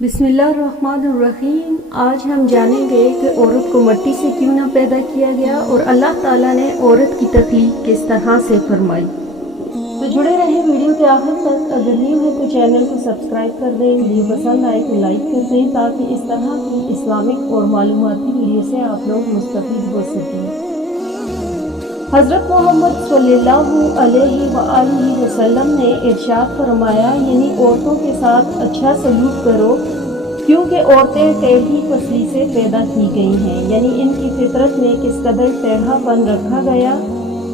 बिस्मिल्लाहिर्रहमानिर्रहीम। आज हम जानेंगे कि औरत को मिट्टी से क्यों ना पैदा किया गया और अल्लाह ताला ने औरत की तख्लीक किस तरह से फरमाई। तो जुड़े रहें वीडियो के आखिर तक। अगर न्यू है तो चैनल को सब्सक्राइब कर दें, वीडियो पसंद आए तो लाइक कर दें ताकि इस तरह की इस्लामिक और मालूमाती वीडियो से आप लोग मुस्तफीद हो सकें। हज़रत मोहम्मद सल्लल्लाहु अलैहि वसल्लम ने इरशाद फरमाया, यानी औरतों के साथ अच्छा सलूक करो क्योंकि औरतें टेढ़ी पसली से पैदा की गई हैं, यानी इनकी फितरत में किस कदर टेढ़ापन रखा गया।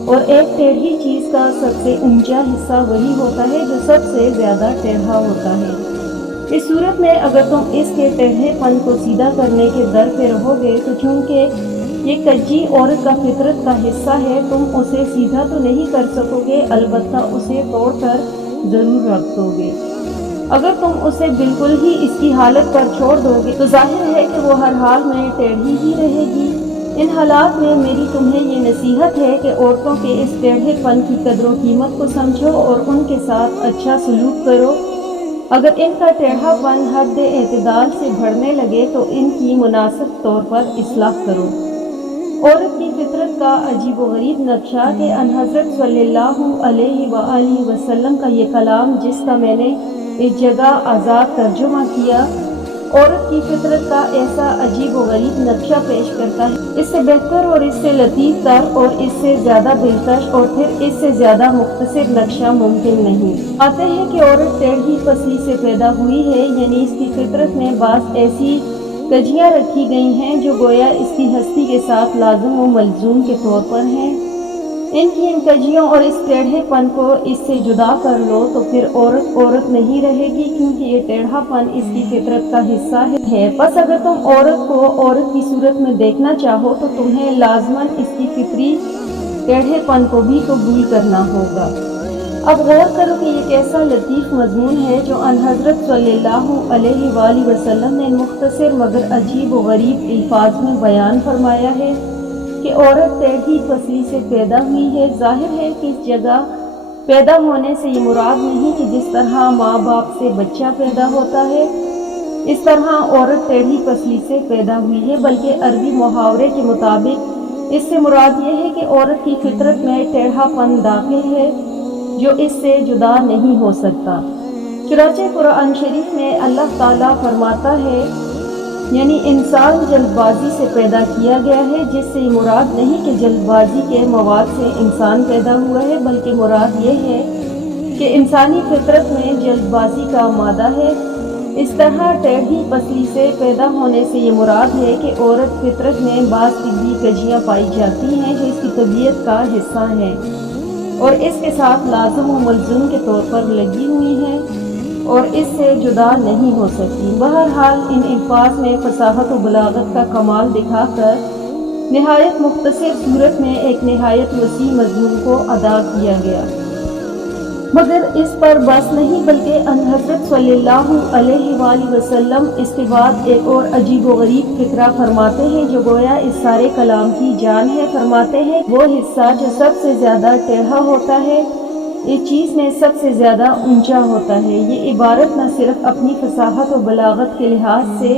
और एक टेढ़ी चीज़ का सबसे ऊंचा हिस्सा वही होता है जो सबसे ज़्यादा टेढ़ा होता है। इस सूरत में अगर तुम इसके टेढ़ेपन को सीधा करने के दर पे रहोगे तो चूँकि ये कच्ची औरत का फितरत का हिस्सा है, तुम उसे सीधा तो नहीं कर सकोगे, अलबत्ता उसे तोड़कर ज़रूर रख दोगे। अगर तुम उसे बिल्कुल ही इसकी हालत पर छोड़ दोगे तो जाहिर है कि वो हर हाल में टेढ़ी ही रहेगी। इन हालात में मेरी तुम्हें ये नसीहत है कि औरतों के इस टेढ़ेपन की कदर व कीमत को समझो और उनके साथ अच्छा सलूक करो। अगर इनका टेढ़ापन हद एतदाल से बढ़ने लगे तो इनकी मुनासिब तौर पर इस्लाह करो। औरत की फितरत का अजीब व गरीब नक्शा के हज़रत सल्लल्लाहु अलैहि वसल्लम का ये कलाम जिसका मैंने इस जगह आज़ाद तर्जुमा किया, औरत की फितरत का ऐसा अजीब व गरीब नक्शा पेश करता है। इससे बेहतर और इससे लतीफ़ तर और इससे ज़्यादा दिलकश और फिर इससे ज़्यादा मुख्तसर नक्शा मुमकिन नहीं। आते हैं कि औरत टेढ़ी पसली से पैदा हुई है, यानी इसकी फितरत में बास ऐसी कजियाँ रखी गई हैं जो गोया इसकी हस्ती के साथ लाज़िम व मलजूम के तौर पर हैं। इनकी इन कजियों और इस टेढ़ेपन को इससे जुदा कर लो तो फिर औरत औरत नहीं रहेगी, क्योंकि ये टेढ़ापन इसकी फितरत का हिस्सा है। बस अगर तुम औरत को औरत की सूरत में देखना चाहो तो तुम्हें लाजमन इसकी फितरी टेढ़ेपन को भी कबूल करना होगा। अब गौर करो कि ये कैसा लतीफ़ मजमून है जो हज़रत सल्लल्लाहु अलैहि वसल्लम ने मुख्तसर मगर अजीब व गरीब अल्फाज में बयान फरमाया है कि औरत टेढ़ी पसली से पैदा हुई है। जाहिर है कि इस जगह पैदा होने से ये मुराद नहीं कि जिस तरह माँ बाप से बच्चा पैदा होता है इस तरह औरत टेढ़ी पसली से पैदा हुई है, बल्कि अरबी मुहावरे के मुताबिक इससे मुराद ये है कि औरत की फितरत में टेढ़ापन दाखिल है जो इससे जुदा नहीं हो सकता। चुनांचे कुरान शरीफ में अल्लाह ताला फरमाता है, यानी इंसान जल्दबाजी से पैदा किया गया है, जिससे मुराद नहीं कि जल्दबाजी के मवाद से इंसान पैदा हुआ है, बल्कि मुराद ये है कि इंसानी फितरत में जल्दबाजी का मादा है। इस तरह टेढ़ी पसली से पैदा होने से ये मुराद है कि औरत फितरत में बाज़ तिब्बी कजियाँ पाई जाती हैं जो इसकी तबीयत का हिस्सा है और इसके साथ लाज़िम व मलज़ूम के तौर पर लगी हुई हैं और इससे जुदा नहीं हो सकती। बहरहाल इन अल्फाज में फसाहत व बलागत का कमाल दिखाकर निहायत मुख्तसर सूरत में एक निहायत वसी मज़मून को अदा किया गया, मगर इस पर बस नहीं बल्कि हज़रत सल्लल्लाहु अलैहि वसल्लम इसके बाद एक और अजीब व गरीब फिक्रा फरमाते हैं जो गोया इस सारे कलाम की जान है। फरमाते हैं वो हिस्सा जो सबसे ज़्यादा टेढ़ा होता है इस चीज़ में सबसे ज़्यादा ऊंचा होता है। ये इबारत न सिर्फ अपनी फसाहत व बलागत के लिहाज से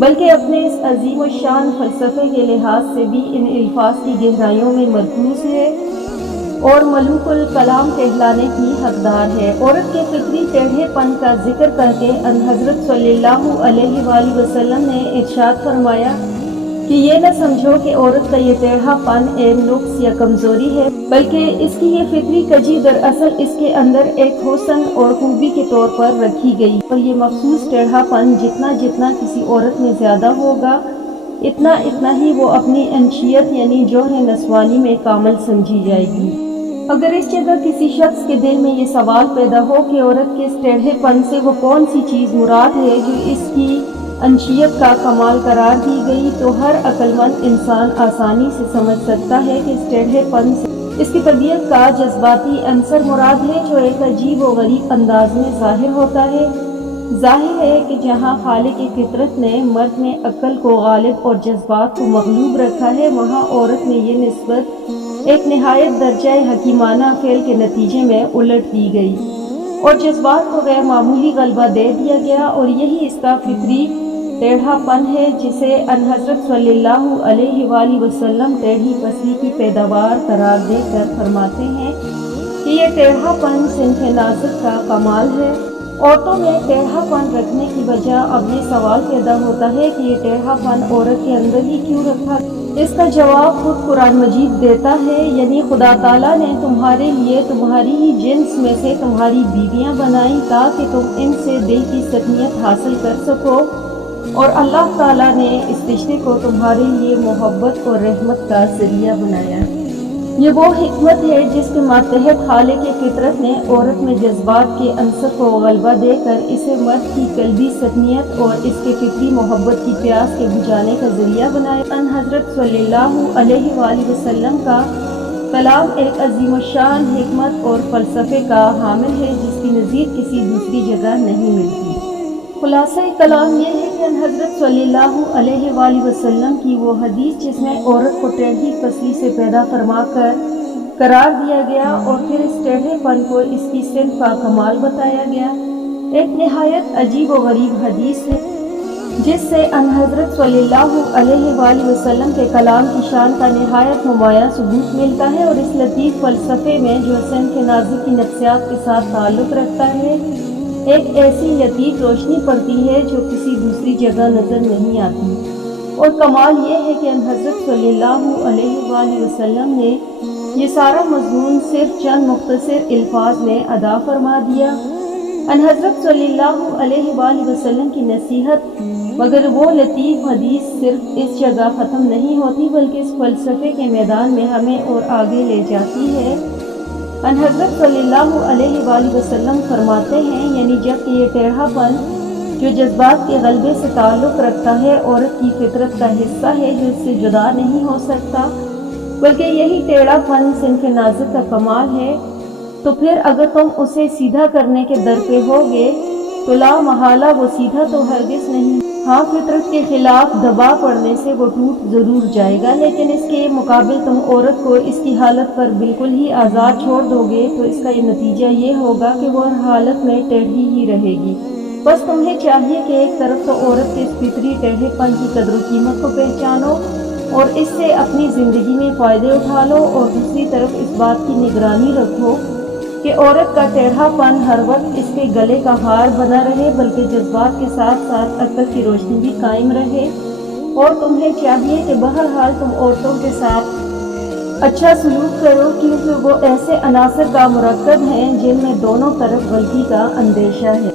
बल्कि अपने इस अजीम व शान फ़लसफ़े के लिहाज से भी इन अल्फाज की गहराइयों में मरकूज़ है और मलूकुल कलाम कहलाने की हकदार है। औरत के फितरी टेढ़ेपन का जिक्र करके हज़रत सल्लल्लाहु अलैहि वसल्लम ने इरशाद फरमाया कि ये न समझो कि औरत का ये टेढ़ापन एक नुक्स या कमज़ोरी है, बल्कि इसकी ये फितरी कजी दरअसल इसके अंदर एक हुस्न और खूबी के तौर पर रखी गई और ये मखसूस टेढ़ापन जितना जितना किसी औरत में ज़्यादा होगा इतना इतना ही वो अपनी अंशियत यानी जोहर नस्वानी में कामल समझी जाएगी। अगर इस जगह किसी शख्स के दिल में ये सवाल पैदा हो कि औरत के इस टेढ़ेपन से वो कौन सी चीज़ मुराद है जो इसकी अंशियत का कमाल करार दी गई, तो हर अक्लमंद इंसान आसानी से समझ सकता है कि इस टेढ़ेपन से इसकी तबीयत का जज्बाती अंसर मुराद है जो एक अजीब व गरीब अंदाज में ज़ाहिर होता है। जाहिर है कि जहाँ खालिक की फितरत ने मर्द में अक्ल को गालिब और जज्बात को मगलूब रखा है, वहाँ औरत में ये निस्बत एक निहायत दर्जा हकीमाना फेल के नतीजे में उलट दी गई اور جذبات کو غیر معمولی غلبہ دے دیا گیا، اور یہی اس کا فطری ٹیڑھا پن ہے جسے ان حضرت صلی اللہ علیہ وآلہ وسلم ٹیڑھی پسلی کی پیداوار قرار دے کر فرماتے ہیں کہ یہ ٹیڑھا پن صنف نازک کا کمال ہے۔ عورتوں میں ٹیڑھا پن رکھنے کی وجہ اب یہ سوال پیدا ہوتا ہے کہ یہ ٹیڑھا پن عورت کے اندر ہی کیوں رکھا؟ اس کا جواب خود قرآن مجید دیتا ہے، یعنی خدا تعالیٰ نے تمہارے لیے تمہاری ہی جنس میں سے تمہاری بیویاں بنائیں تاکہ تم ان سے دل کی سکنیت حاصل کر سکو، اور اللہ تعالیٰ نے اس رشتے کو تمہارے لیے محبت اور رحمت کا ذریعہ بنایا۔ یہ وہ حکمت ہے جس کے ماتحت خالق فطرت نے عورت میں جذبات کے عنصر کو غلبہ دے کر اسے مرد کی قلبی سکنیت اور اس کے فطری محبت کی پیاس کے بجھانے کا ذریعہ بنایا۔ ان حضرت صلی اللہ علیہ وآلہ وسلم کا کلام ایک عظیم الشان حکمت اور فلسفے کا حامل ہے جس کی نظیر کسی دوسری جگہ نہیں ملتی۔ خلاصہ کلام یہ ہے کہ ان حضرت صلی اللہ علیہ وآلہ وسلم کی وہ حدیث جس میں عورت کو ٹیڑھی پسلی سے پیدا فرما کر قرار دیا گیا اور پھر اس ٹیڑھے پن کو اس کی صنف کا کمال بتایا گیا، ایک نہایت عجیب و غریب حدیث ہے جس سے ان حضرت صلی اللہ علیہ وآلہ وسلم کے کلام کی شان کا نہایت نمایاں ثبوت ملتا ہے، اور اس لطیف فلسفے میں جو صنف نازک کی نفسیات کے ساتھ تعلق رکھتا ہے ایک ایسی لطیف روشنی پڑتی ہے جو کسی دوسری جگہ نظر نہیں آتی۔ اور کمال یہ ہے کہ ان حضرت صلی اللہ علیہ وآلہ وسلم نے یہ سارا مضمون صرف چند مختصر الفاظ میں ادا فرما دیا۔ ان حضرت صلی اللہ علیہ وآلہ وسلم کی نصیحت مگر وہ لطیف حدیث صرف اس جگہ ختم نہیں ہوتی بلکہ اس فلسفے کے میدان میں ہمیں اور آگے لے جاتی ہے۔ ان حضرت صلی اللہ علیہ وآلہ وسلم فرماتے ہیں، یعنی جب کہ یہ ٹیڑھا پن جو جذبات کے غلبے سے تعلق رکھتا ہے عورت کی فطرت کا حصہ ہے جو اس سے جدا نہیں ہو سکتا، بلکہ یہی ٹیڑھا پن صنف نازک کا کمال ہے، تو پھر اگر تم اسے سیدھا کرنے کے در پہ ہوگے تو لا محالہ وہ سیدھا تو ہرگز نہیں، ہاں فطرت کے خلاف دبا پڑنے سے وہ ٹوٹ ضرور جائے گا، لیکن اس کے مقابل تم عورت کو اس کی حالت پر بالکل ہی آزاد چھوڑ دو گے تو اس کا یہ نتیجہ یہ ہوگا کہ وہ ہر حالت میں ٹیڑھی ہی رہے گی۔ بس تمہیں چاہیے کہ ایک طرف تو عورت کے اس فطری ٹیڑھے پن کی قدر و قیمت کو پہچانو اور اس سے اپنی زندگی میں فائدے اٹھا لو، اور دوسری طرف اس بات کی نگرانی رکھو کہ عورت کا ٹیڑھا پن ہر وقت اس کے گلے کا ہار بنا رہے بلکہ جذبات کے ساتھ ساتھ عقل کی روشنی بھی قائم رہے، اور تمہیں چاہیے کہ بہرحال تم عورتوں کے ساتھ اچھا سلوک کرو کیونکہ وہ ایسے عناصر کا مرکب ہیں جن میں دونوں طرف غلطی کا اندیشہ ہے۔